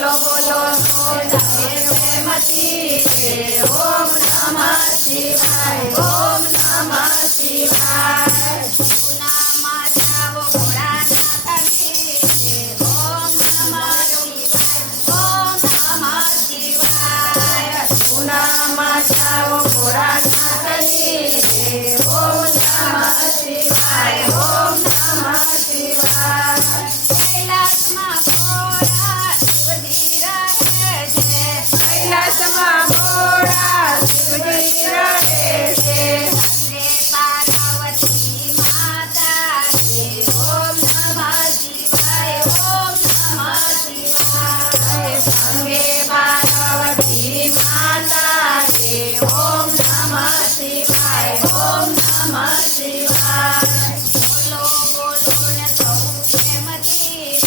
बोलो बोलो सोनारे प्रेमथी रे ओम नमः शिवाय ओम नमः शिवाय पूनामा जाओ भोळानाथनी रे ओम नमः शिवाय ओम नमः शिवाय पूनामा जाओ भोळानाथनी रे ओम नमः शिवाय ओम नमः शिवाय कैलासમાં ભોળા શિવજી રહે છે कैलासમાં ભોળા શિવજી રહે છે અંગે પાર્વતી માતા રે ઓમ નમઃ શિવાય ઓમ નમઃ શિવાય અંગે પાર્વતી માતા રે ઓમ નમઃ શિવાય ઓમ નમઃ શિવાય બોલો બોલો ને સૌ પ્રેમથી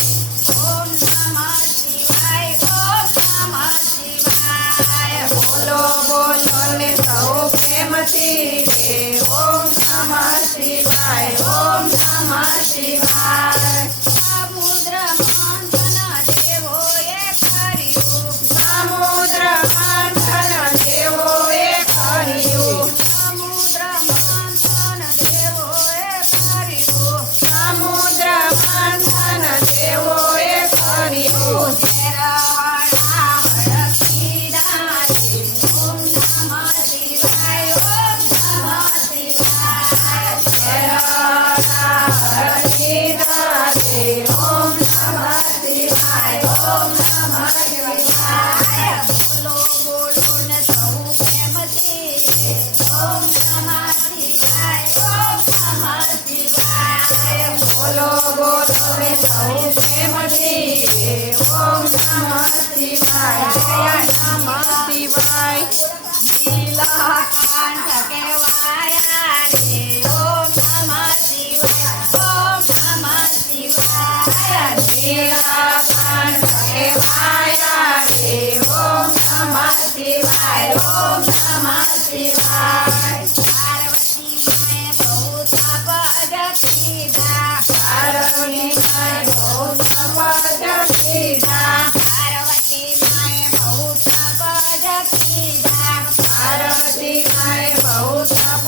ઓમ નમઃ શિવાય ઓમ નમઃ શિવાય બોલો બોલો ને સૌ પ્રેમથી રે ઓમ નમઃ શિવાય ઓમ નમઃ શિવાય સમુદ્ર મંથન દેવોએ કર્યું સમુદ્ર મંથન દેવોએ કર્યું સમુદ્ર મંથન દેવોએ કર્યું સમુદ્ર મંથન દેવોએ કર્યું ઝેર હળા હળકીડા રે ઓમ નમઃ શિવાય ઓમ નમઃ શિવાય ઝેર હળા હળકીડા રે ઓમ નમઃ શિવાય ઓમ નમઃ શિવાય બોલો બોલો ને સૌ પ્રેમથી રે ઓમ નમઃ શિવાય ઓમ નમઃ શિવાય બોલો બોલો ને સૌ પ્રેમથી રે ઓમ નમઃ શિવાય નમઃ શિવાય નીલકંઠ કહેવાયા રે ઓમ નમઃ શિવાય ઓમ નમઃ શિવાય નીલકંઠ કહેવાયા રે ઓમ નમઃ શિવાય ઓમ નમઃ શિવાય પાર્વતી માએ બહુ તપ કીધા પાર્વતી માએ બહુ તપ કીધા પાર્વતી માએ બહુ તપ કીધા પાર્વતી માએ બહુ તપ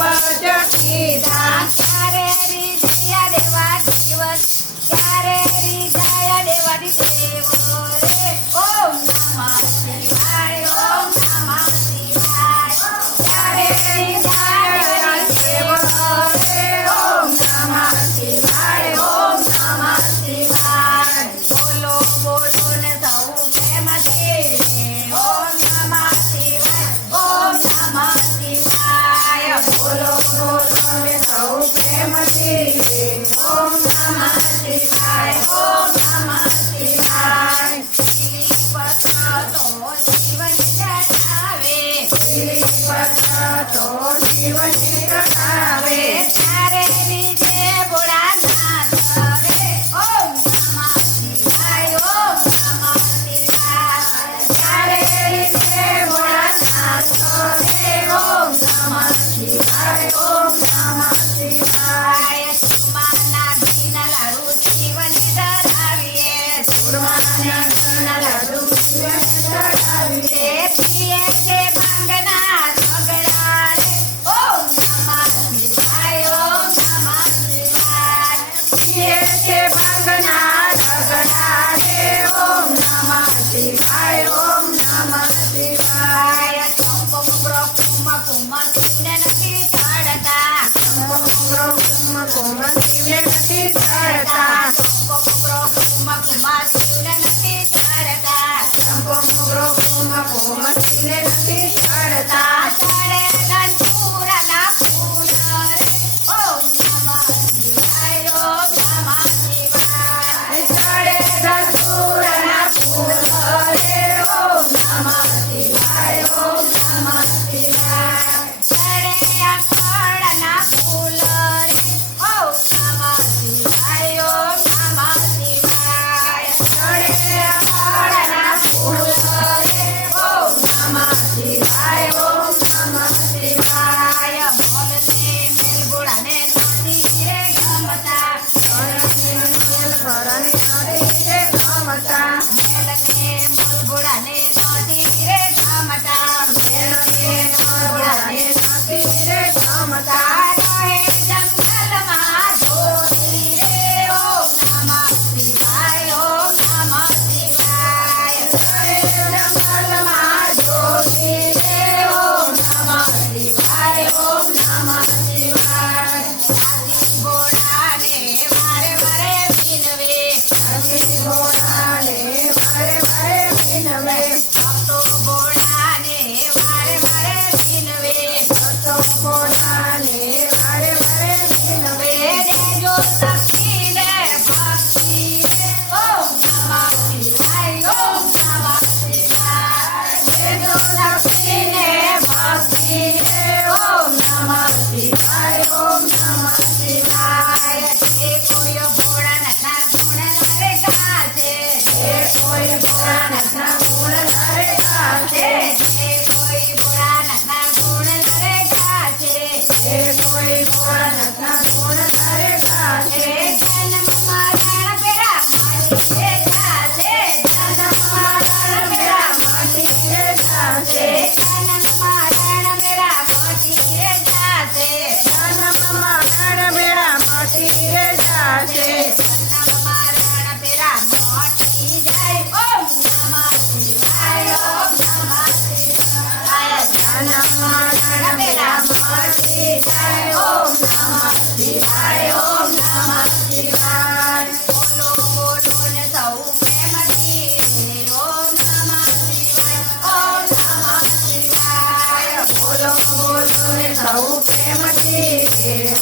વીર જાશે જન્મમાં રણ પેરા મોટી જાય ઓમ નમઃ શિવાય ઓમ નમઃ શિવાય જન્મમાં રણ પેરા મોટી જાય ઓમ નમઃ શિવાય ઓમ નમઃ શિવાય બોલો બોલો ને સૌ પ્રેમથી ઓમ નમઃ શિવાય ઓમ નમઃ શિવાય બોલો બોલો ને સૌ પ્રેમથી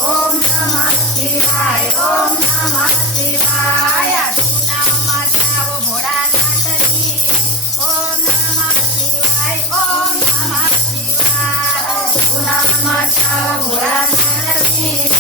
ઓમ નમઃ શિવાય ઓમ નમઃ શિવાય નામમાં જાઓ ભોળાનાથની ઓમ નમઃ શિવાય ઓમ નમઃ શિવાય નામમાં જાઓ ભોળાનાથની